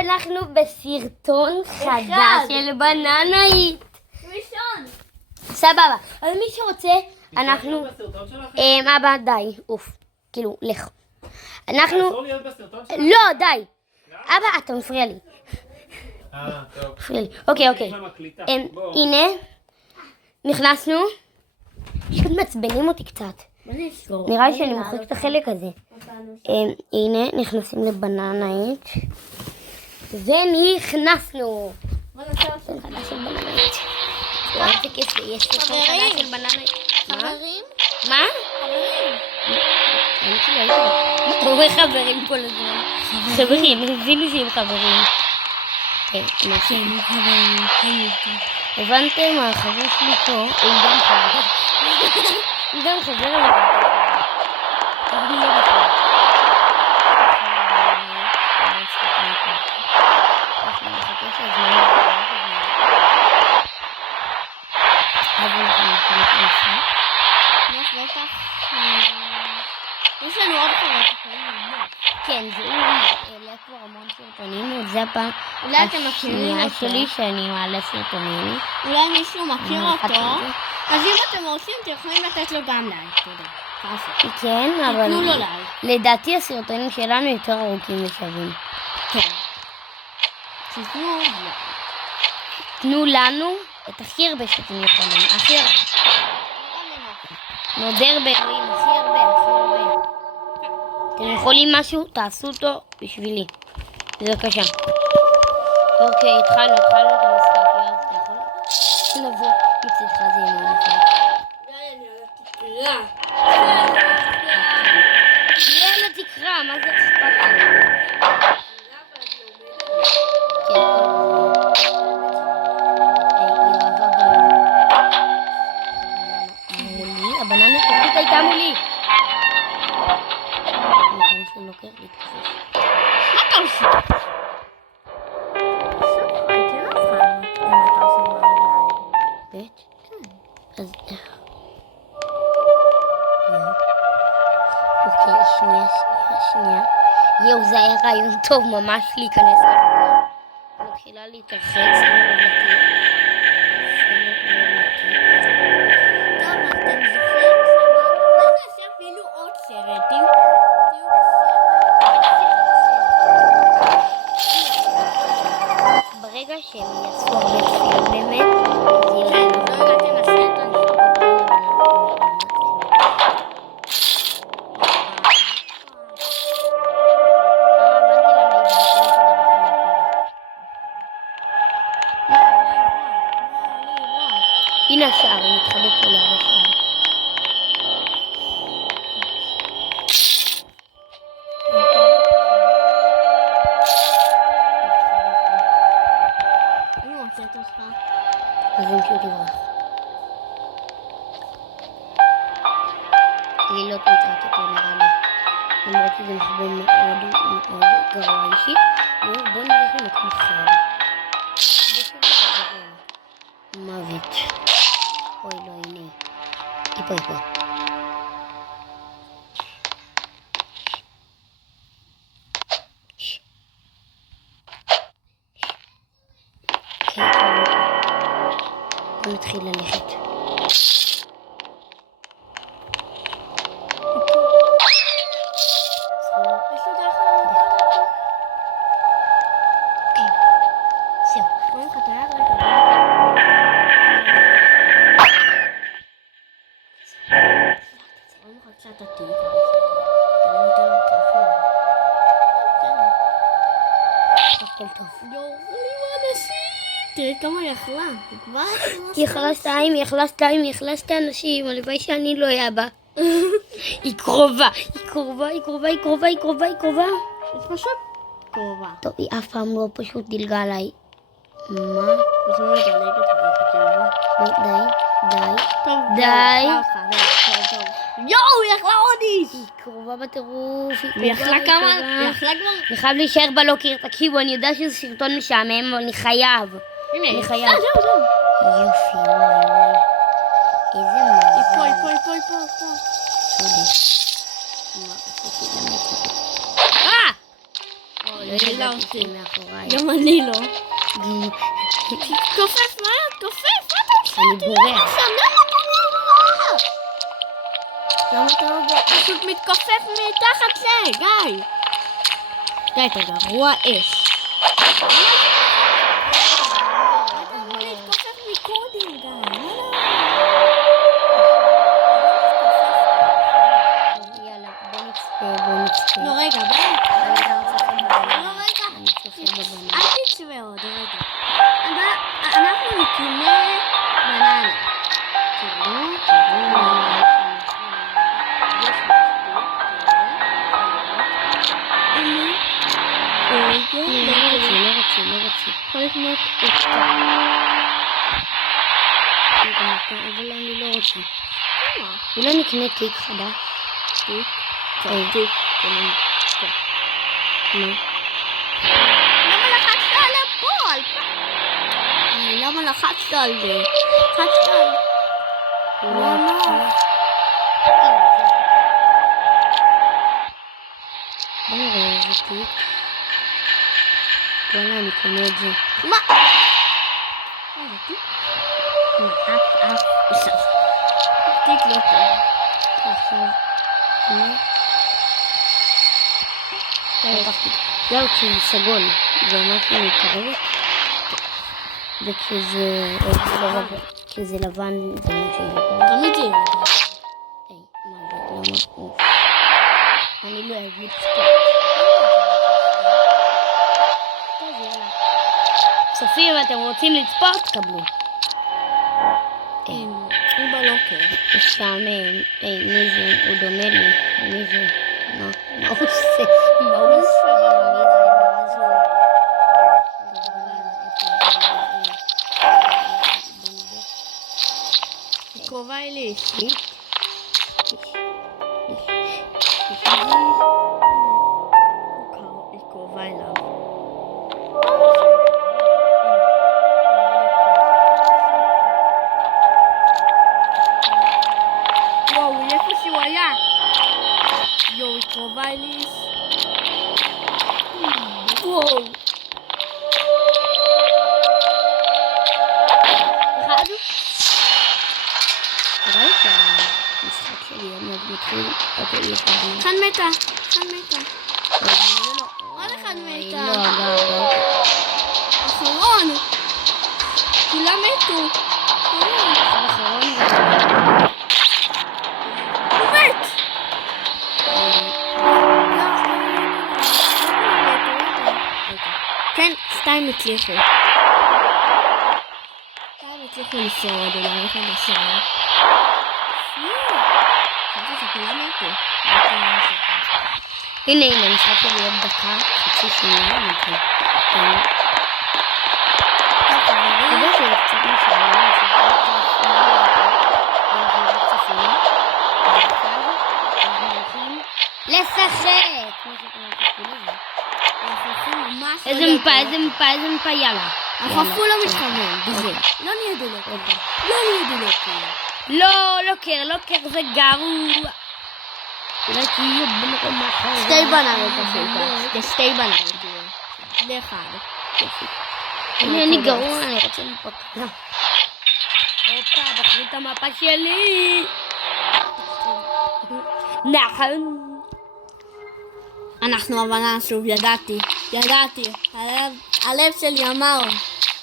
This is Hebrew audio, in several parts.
אנחנו בסרטון חדש של בננאית. ראשון. סבבה. אז מי שרוצה, אנחנו... אבא, די. אוף. כאילו, לך. אנחנו... אסור להיות בסרטון שלך? לא, די. אבא, אתה מפריע לי. טוב. מפריע לי. אוקיי. הנה. נכנסנו. פשוט מעצבנים אותי קצת. נראה לי שאני מוחק את החלק הזה. הנה, נכנסים לבננאית. ונכנסנו. חברים? מה? אתה אומר חברים כל הזמן. חברים, הבינו שהם חברים. כן, חברים. הבנתם? החבר שלי פה, הוא גם חבר. הוא גם חבר אבל אני לא בכלל. אנחנו נחכה שהזמן יעבור. אז אנחנו נחכה למשחק. בטח. יש לנו עוד חבר שקוראים לו. כן, והוא העלה כבר המון סרטונים, וזה הפעם אולי אתם מכירים השנייה אותו. שלי שאני מעלה סרטונים. אולי מישהו מכיר אני אותו. מחכה לזה. אז אם אתם רוצים, אתם יכולים לתת לו גם לייק. תודה. ככה. כן, אבל תנו לו לייק. לדעתי הסרטונים שלנו יותר ארוכים ושווים. כן. תתנו לייק. תנו לנו את הכי הרבה שאתם יכולים, הכי הרבה. נודר ברעים, הכי הרבה. אתם יכולים משהו, תעשו אותו בשבילי. בבקשה. אוקיי, התחלנו את המשחק, יואב, אתה יכול לבוא מצדך, זה יהיה מאוד יפה. תהיה על התקרה, מה זה אכפת לי? כן, מולי, הבננה תחית הייתה מולי. אני אכנס ללוקר להתכופף. מה אתה עושה? בית? אז... אוקיי, שנייה. יואו, זה היה רעיון טוב ממש להיכנס ללוקר. מתחילה להתרחץ, שימו לב לטיר. טוב, אתם זוכרים? בואו נעשה אפילו עוד סרט. ברגע שהם יעשו הרבה צפיות באמת, זה יהיה כן, לא הגעתם לסרט, אני הנה השער, אני מתחבא פה ליד השער. אני רוצה את אותך. אז אם שהוא תברח. לילות מצאתי פה נראה לי. למרות שזה מחבוא מאוד גרוע אישית. בואו נלך למקום אחר. מוות. אוי לא, הנה. היא פה. בוא נתחיל ללכת. הכל טוב. תראה כמה היא אכלה. היא אכלה שתי אנשים, הלוואי שאני לא אבא. היא קרובה. היא פשוט קרובה. טוב, היא אף פעם לא פשוט דילגה עליי. מה? אז אני מדלגת עליך. די. טוב. יואו, היא אכלה עוד איש! היא קרובה בטירוף. היא אכלה כמה? היא אכלה כבר... אני חייב להישאר בלוקר, תקשיבו, אני יודע שזה סרטון משעמם, אבל אני חייב. הנה, אני חייב. זהו. יופי, וואי. איזה מזל. היא פה. צודק. מה, עשיתי למד. אוי, לא העלה ידעתי אותי. שהיא מאחוריי. גם אני לא. גיל, תופף, מה? תופף, מה אתה עושה? אני בורח. שם, למה אתה לא בורח? למה אתה לא בורח? פשוט מתכופף מתחת זה, גיא. גיא, אתה גרוע אש. אתה אמור להתכופף מקודם, גיא. טוב, יאללה, בוא נצפה. לא, רגע, בוא. אני גם צופה בבננה. לא, רגע. אני צופה בבננה. אל תצווה עוד, רגע. אנחנו נקנה בננה. תראו. לא רוצה. יכול לקנות אותה. אבל אני לא רוצה. אולי נקנה תיק חדש. תיק? תיק. נו. למה לחצת על הפועל? למה לחצת על זה? לחצת על... למה? בוא נראה איזה תיק. וואלה, אני קונה את זה. מה? מה זה תיק? תיק לא טוב. עכשיו, נו. לקחתי. זהו, כשזה סגול, זה ממש לא מתקרבת. וכשזה לבן, זה משהו. תמיד זה. היי, מה זה? למה? אוף. אני לא אוהב לצפות. טוב, יאללה. צופים, אם אתם רוצים לצפות, קבלו. הוא בלוקר. משעמם. היי, מי זה? הוא דומה לי. מי זה? מה הוא עושה? מה הוא עושה? מי זה? מה זה? קרובה אלי. היא קרובה אליו. וואו, איפה שהוא היה. יואו, היא קרובה אלי. וואו. אחד. נראה לי שהמשחק שלי עומד מתחיל. אוקיי, יש לנו. אחד מתה. עוד אחד מתה. לא, לא. אחרון. כולם מתו. האחרון. הוא מת. כן, שתיים הצליחו. לשרוד, אולי איך הם לשרוד. חשבתי שכולם מתו. הנה, המשחק שלי עוד דקה, חצי שנייה, נתחיל. אתה יודע שזה קצת משעמם, לשחק! איזה מפה, יאללה. אנחנו אפילו לא מתחמם בזה. לא נהיה דולוקר. לא, לוקר זה גרוע. אולי תהיו במקום אחר. שתי בננות אפילו. זה שתי בננות. זה אחד. אני גרוע, אני רוצה מפה. הופה, בחרו את המפה שלי. נכון. אנחנו הבנה שוב, ידעתי. הלב שלי אמר.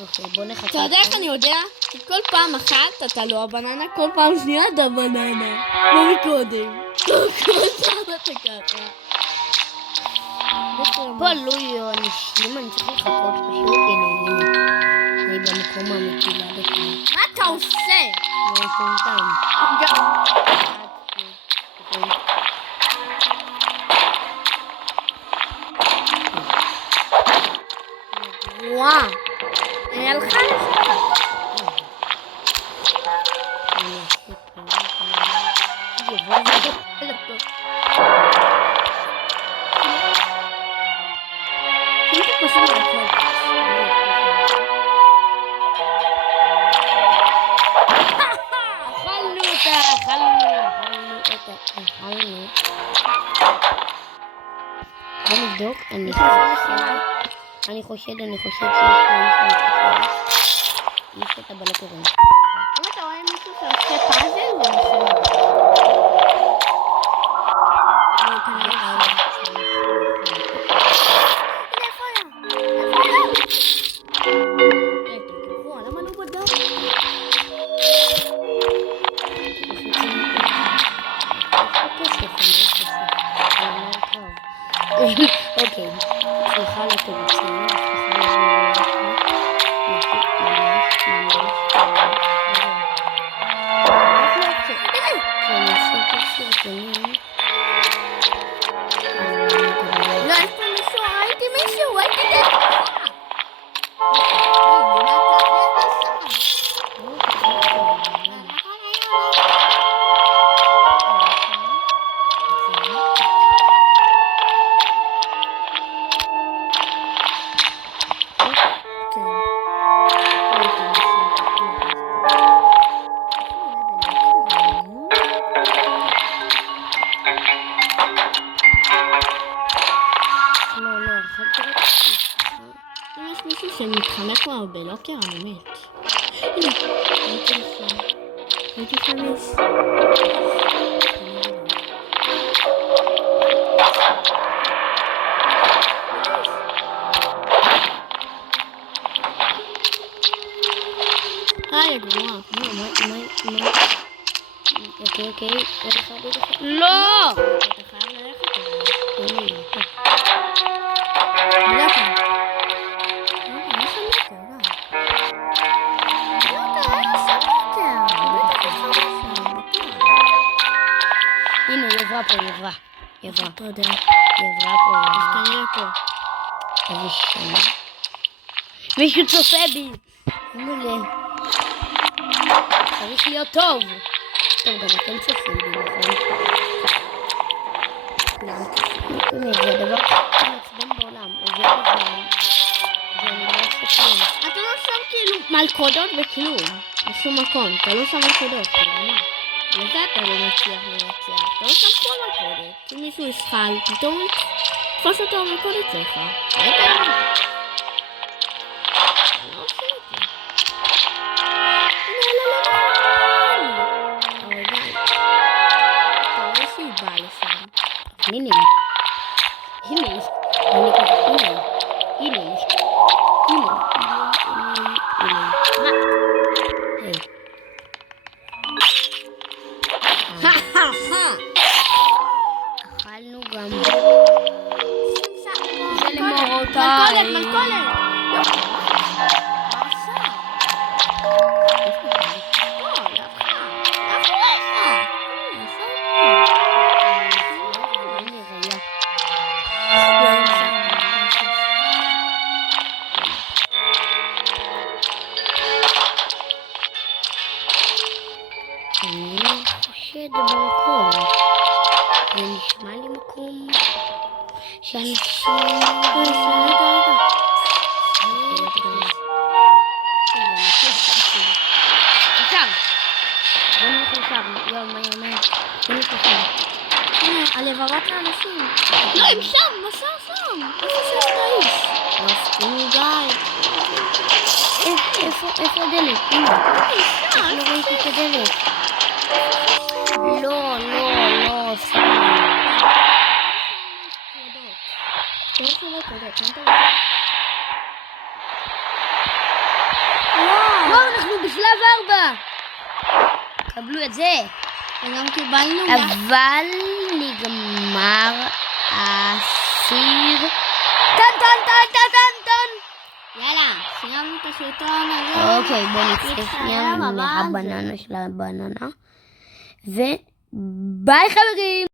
אוקיי, בוא נחכה. אתה יודע איך אני יודע? כי כל פעם אחת אתה לא הבננה, כל פעם שנייה אתה הבננה. לא מקודם. כל פעם אתה ככה. פה לא יהיו אנשים, אני צריך לחכות פשוט. הנה. אני במקום האמיתי ליד. מה אתה עושה? לא מטומטם. וואו. אני הלכה לזה. הייתי פשוט להכל. אכלנו. בוא נבדוק. אני חושד שיש יש את הבלקורים. אם אתה רואה מישהו שעושה פאזל, הוא עושה. למה לא בדוק? אוקיי, סליחה לתירוצים, לא, יש פה מישהו, ראיתי מישהו, ראיתי את יש מישהו שמתחמק כבר בלוקר, אני מת. הנה, הייתי חמש. היי, גרועה. אוקיי, לא! אתה חייב ללכת אליי. הנה, היא עברה פה, היא עברה. אתה יודע. היא עברה פה, אז כנראה פה. איזה שנה. מישהו צופה בי. מעולה. צריך להיות טוב. טוב, גם אתם צופים בי, נכון? הנה, זה הדבר הכי מעצבן בעולם. עובר בזמן. ואני לא עושה כלום. אתה לא שם כאילו מלכודות בכלום. בשום מקום. אתה לא שם מלכודות. לזה אתה לא מצליח לנצח. אתה לא שם כל מלכודת. אם מישהו ישחל, פתאום תפוס אותו מלכודת שלך. ראית? אתה לא עושה את זה. אבל די. אתה רואה שהיא באה לשם. הנה. הנה. אני כזה, הנה. הנה. מה? היי. אכלנו גם זה למורותיי. מלכודת. אני חושד במקום. זה נשמע לי מקום שאנשים... הלבבות לאנשים. לא, הם שם, מסע שם. איפה שיש את האיש? מסכים די. איפה הדלת? הנה. לא ראיתי את הדלת. לא, סתם. וואו, אנחנו בשלב 4. קבלו את זה. וגם קיבלנו אבל נגמר הסיר. טן. יאללה, סיימנו את הסרטון הזה. אוקיי, בוא נצטרף שנייה מהבננה של הבננה. וביי חברים.